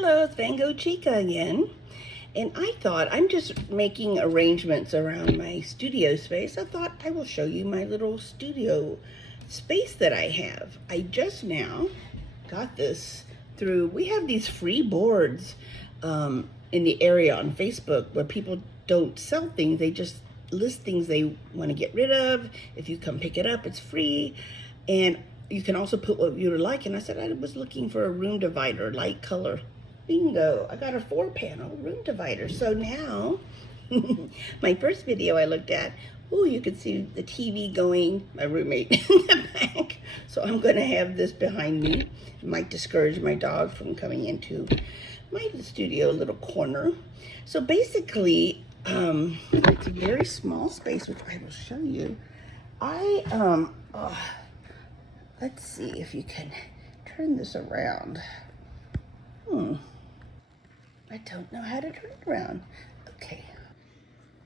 Hello, it's Van Gogh Chica again. And I thought, I'm just making arrangements around my studio space. I thought I will show you my little studio space that I have. I just now got this through, we have these free boards in the area on Facebook where people don't sell things. They just list things they want to get rid of. If you come pick it up, it's free. And you can also put what you would like. And I said I was looking for a room divider, light color. Bingo, I got a 4-panel room divider. So now, my first video I looked at, oh, you could see the TV going, my roommate in the back. So I'm gonna have this behind me. It might discourage my dog from coming into my studio little corner. So basically, it's a very small space, which I will show you. Let's see if you can turn this around. I don't know how to turn it around.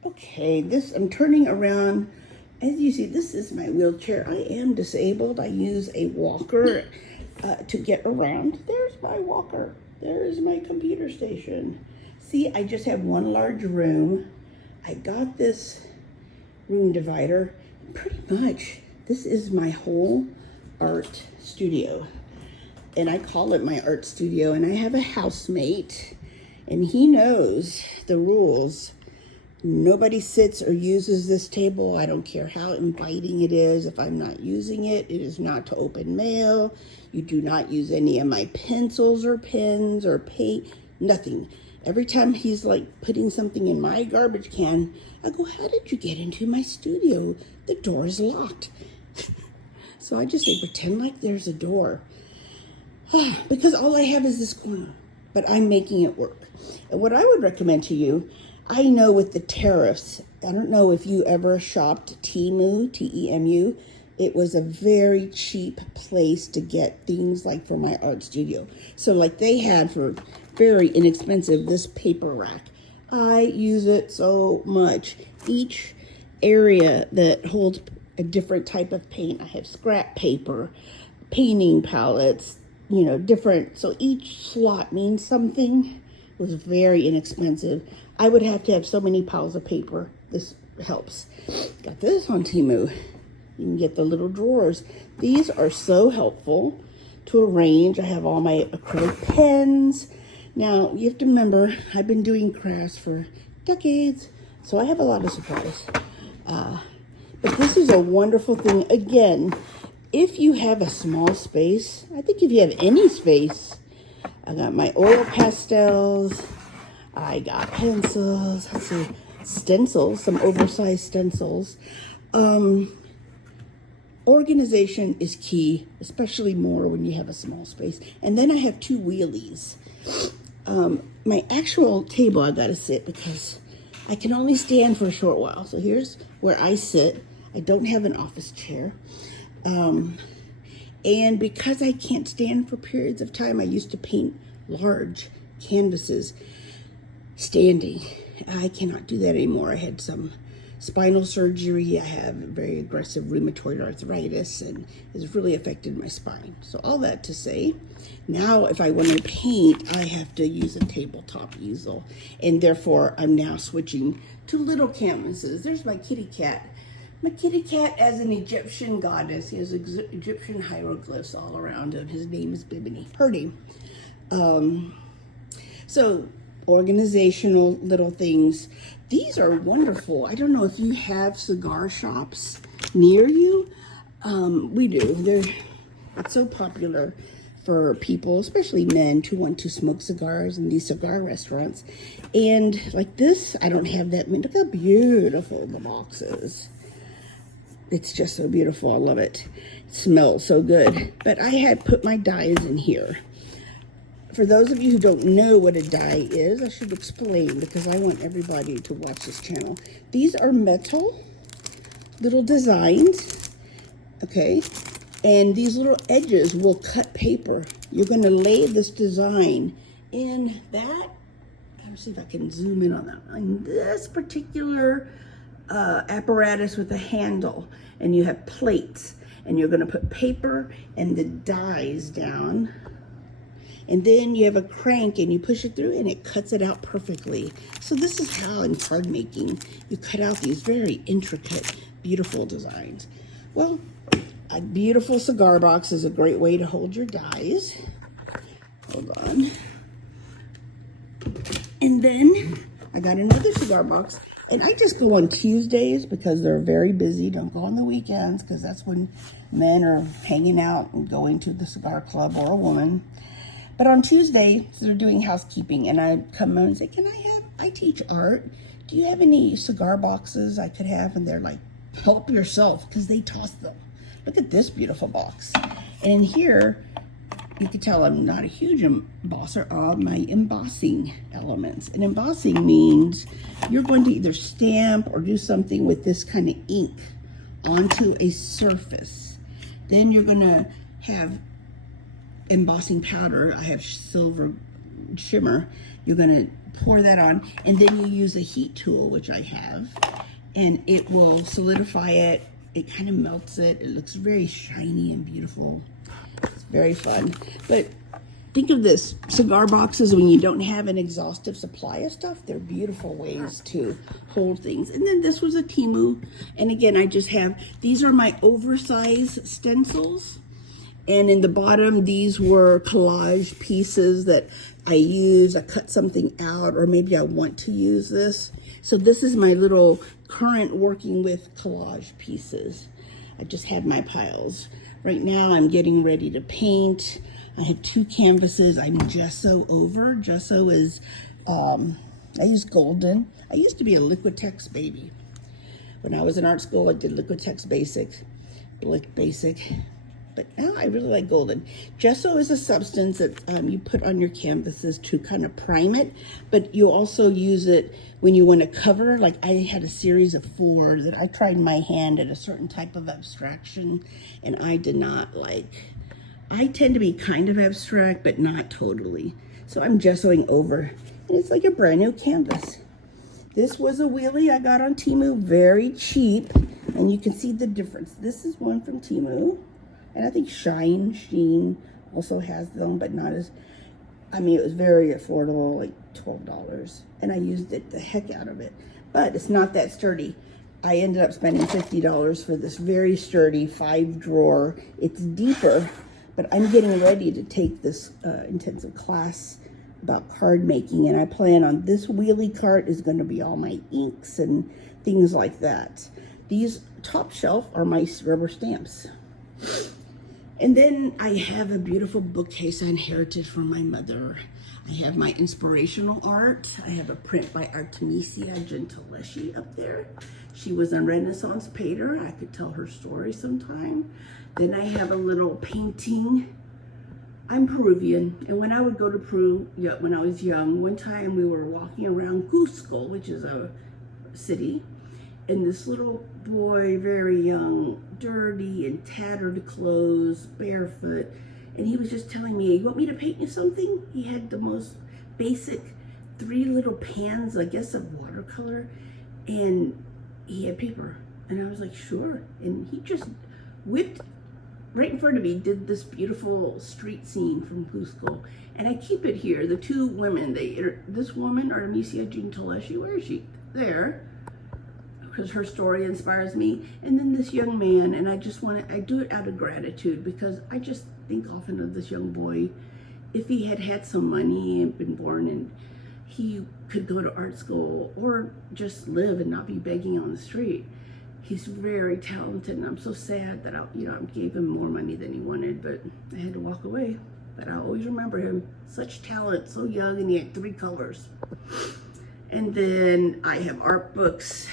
Okay, this I'm turning around. As you see, this is my wheelchair. I am disabled. I use a walker to get around. There's my walker. There's my computer station. See, I just have one large room. I got this room divider. Pretty much, this is my whole art studio. And I call it my art studio, and I have a housemate, and he knows the rules. Nobody sits or uses this table. I don't care how inviting it is. If I'm not using it, it is not to open mail. You do not use any of my pencils or pens or paint, nothing. Every time he's like putting something in my garbage can, I go, how did you get into my studio? The door is locked. So I just say, pretend like there's a door. Because all I have is this corner, but I'm making it work. And what I would recommend to you, I know with the tariffs, I don't know if you ever shopped Temu, T-E-M-U. It was a very cheap place to get things like for my art studio. So like they had for very inexpensive, this paper rack. I use it so much. Each area that holds a different type of paint. I have scrap paper, painting palettes, you know, different. So each slot means something. It was very inexpensive. I would have to have so many piles of paper. This helps. Got this on Temu. You can get the little drawers. These are so helpful to arrange. I have all my acrylic pens. Now, you have to remember, I've been doing crafts for decades, so I have a lot of supplies. But this is a wonderful thing. Again, if you have a small space, I think if you have any space, I got my oil pastels, I got pencils, let's see, stencils, some oversized stencils. Organization is key, especially more when you have a small space. And then I have 2 wheelies. My actual table, I gotta sit because I can only stand for a short while. So here's where I sit. I don't have an office chair. And because I can't stand for periods of time, I used to paint large canvases standing. I cannot do that anymore. I had some spinal surgery. I have very aggressive rheumatoid arthritis, and it's really affected my spine. So all that to say, now if I want to paint, I have to use a tabletop easel. And therefore, I'm now switching to little canvases. There's my kitty cat. My kitty cat as an Egyptian goddess. He has Egyptian hieroglyphs all around him. His name is Bimini. Heard him. So organizational little things. These are wonderful. I don't know if you have cigar shops near you. We do. It's so popular for people, especially men, to want to smoke cigars in these cigar restaurants. And like this, I don't have that many. Look how beautiful the box is. It's just so beautiful. I love it. It smells so good. But I had put my dyes in here. For those of you who don't know what a dye is, I should explain because I want everybody to watch this channel. These are metal little designs, okay? And these little edges will cut paper. You're going to lay this design in that. Let's see if I can zoom in on that. On this particular apparatus with a handle, and you have plates, and you're going to put paper and the dyes down, And then you have a crank and you push it through and it cuts it out perfectly. So this is how in card making you cut out these very intricate, beautiful designs. Well, a beautiful cigar box is a great way to hold your dies. Hold on. And then I got another cigar box. And I just go on Tuesdays because they're very busy. Don't go on the weekends because that's when men are hanging out and going to the cigar club, or a woman. But on Tuesday, they're doing housekeeping, and I come in and say, I teach art. Do you have any cigar boxes I could have? And they're like, help yourself, because they toss them. Look at this beautiful box. And in here, you can tell I'm not a huge embosser of my embossing elements. And embossing means you're going to either stamp or do something with this kind of ink onto a surface. Then you're going to have embossing powder. I have silver shimmer. You're going to pour that on, and then you use a heat tool, which I have, and it will solidify it. It kind of melts it. It looks very shiny and beautiful. It's very fun. But think of this, cigar boxes, when you don't have an exhaustive supply of stuff, they're beautiful ways to hold things. And then this was a Temu. And again, I just have, these are my oversized stencils. And in the bottom, these were collage pieces that I use. I cut something out, or maybe I want to use this. So this is my little current working with collage pieces. I just had my piles. Right now, I'm getting ready to paint. I have 2 canvases. I'm gesso over. Gesso is, I use golden. I used to be a Liquitex baby. When I was in art school, I did Liquitex Basic. But now I really like golden. Gesso is a substance that you put on your canvases to kind of prime it, but you also use it when you want to cover. Like I had a series of 4 that I tried my hand at a certain type of abstraction, and I did not like. I tend to be kind of abstract, but not totally. So I'm gessoing over, and it's like a brand new canvas. This was a wheelie I got on Temu, very cheap, and you can see the difference. This is one from Temu. And I think Sheen also has them, but not as, I mean, it was very affordable, like $12. And I used it the heck out of it. But it's not that sturdy. I ended up spending $50 for this very sturdy 5-drawer. It's deeper, but I'm getting ready to take this intensive class about card making. And I plan on this wheelie cart is going to be all my inks and things like that. These top shelf are my rubber stamps. And then I have a beautiful bookcase I inherited from my mother. I have my inspirational art. I have a print by Artemisia Gentileschi up there. She was a Renaissance painter. I could tell her story sometime. Then I have a little painting. I'm Peruvian, and when I would go to Peru when I was young, one time we were walking around Cusco, which is a city, and this little boy, very young, dirty and tattered clothes, barefoot, and he was just telling me, you want me to paint you something? He had the most basic 3 little pans, I guess, of watercolor, and he had paper. And I was like, sure. And he just whipped right in front of me, did this beautiful street scene from Cusco. And I keep it here. The 2 women, this woman, Artemisia Gentileschi, where is she? There. Because her story inspires me, and then this young man, and I do it out of gratitude, because I just think often of this young boy. If he had had some money and been born, and he could go to art school or just live and not be begging on the street. He's very talented, and I'm so sad that I gave him more money than he wanted, but I had to walk away. But I always remember him, such talent, so young, and he had 3 colors. And then I have art books.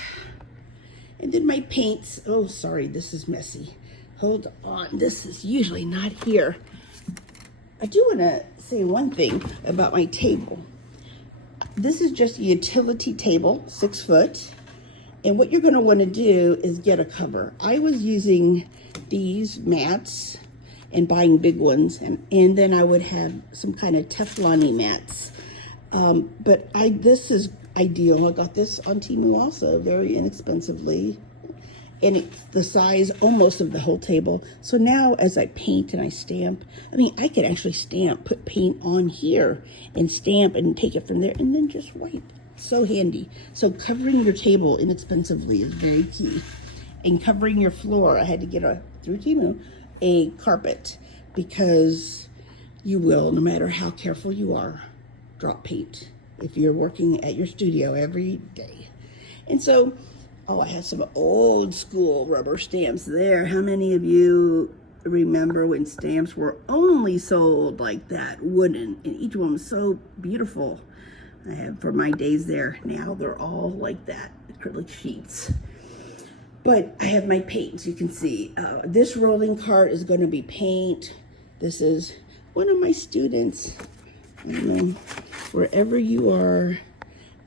And then my paints. Oh, sorry, this is messy. Hold on, this is usually not here. I do want to say one thing about my table. This is just a utility table, 6 foot. And what you're going to want to do is get a cover. I was using these mats and buying big ones. And then I would have some kind of Teflon-y mats. But this is ideal. I got this on Temu also, very inexpensively. and it's the size almost of the whole table. So now as I paint and I stamp, I mean, I could actually stamp, put paint on here and stamp and take it from there and then just wipe. So handy. So covering your table inexpensively is very key. And covering your floor, I had to get through Temu, a carpet, because you will, no matter how careful you are, drop paint if you're working at your studio every day. And so, oh, I have some old school rubber stamps there. How many of you remember when stamps were only sold like that, wooden, and each one was so beautiful? I have for my days there. Now they're all like that, acrylic sheets. But I have my paints, you can see. This rolling cart is going to be paint. This is one of my students. I don't know, wherever you are,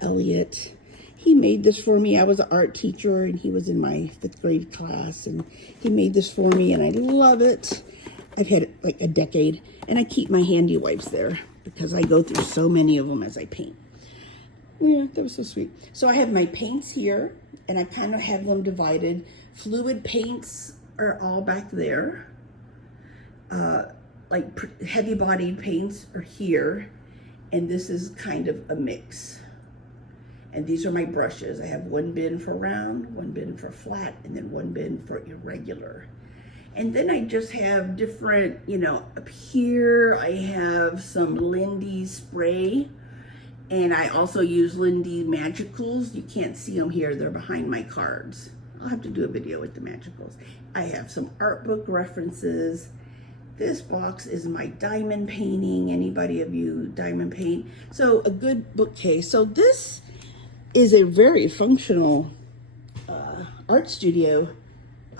Elliot. He made this for me. I was an art teacher, and he was in my 5th grade class, and he made this for me, and I love it. I've had it like a decade, and I keep my handy wipes there because I go through so many of them as I paint. Yeah, that was so sweet. So I have my paints here, and I kind of have them divided. Fluid paints are all back there. Like heavy-bodied paints are here, and this is kind of a mix. And these are my brushes. I have one bin for round, one bin for flat, and then one bin for irregular. And then I just have different, you know, up here I have some Lindy spray, and I also use Lindy Magicals. You can't see them here, they're behind my cards. I'll have to do a video with the Magicals. I have some art book references. This box is my diamond painting. Anybody of you diamond paint? So a good bookcase. So this is a very functional art studio.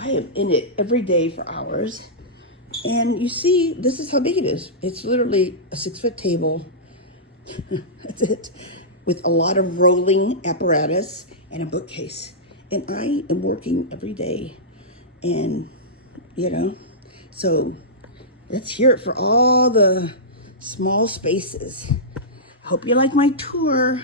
I am in it every day for hours. And you see, this is how big it is. It's literally a 6-foot table. That's it. With a lot of rolling apparatus and a bookcase. And I am working every day. And, you know, so let's hear it for all the small spaces. Hope you like my tour.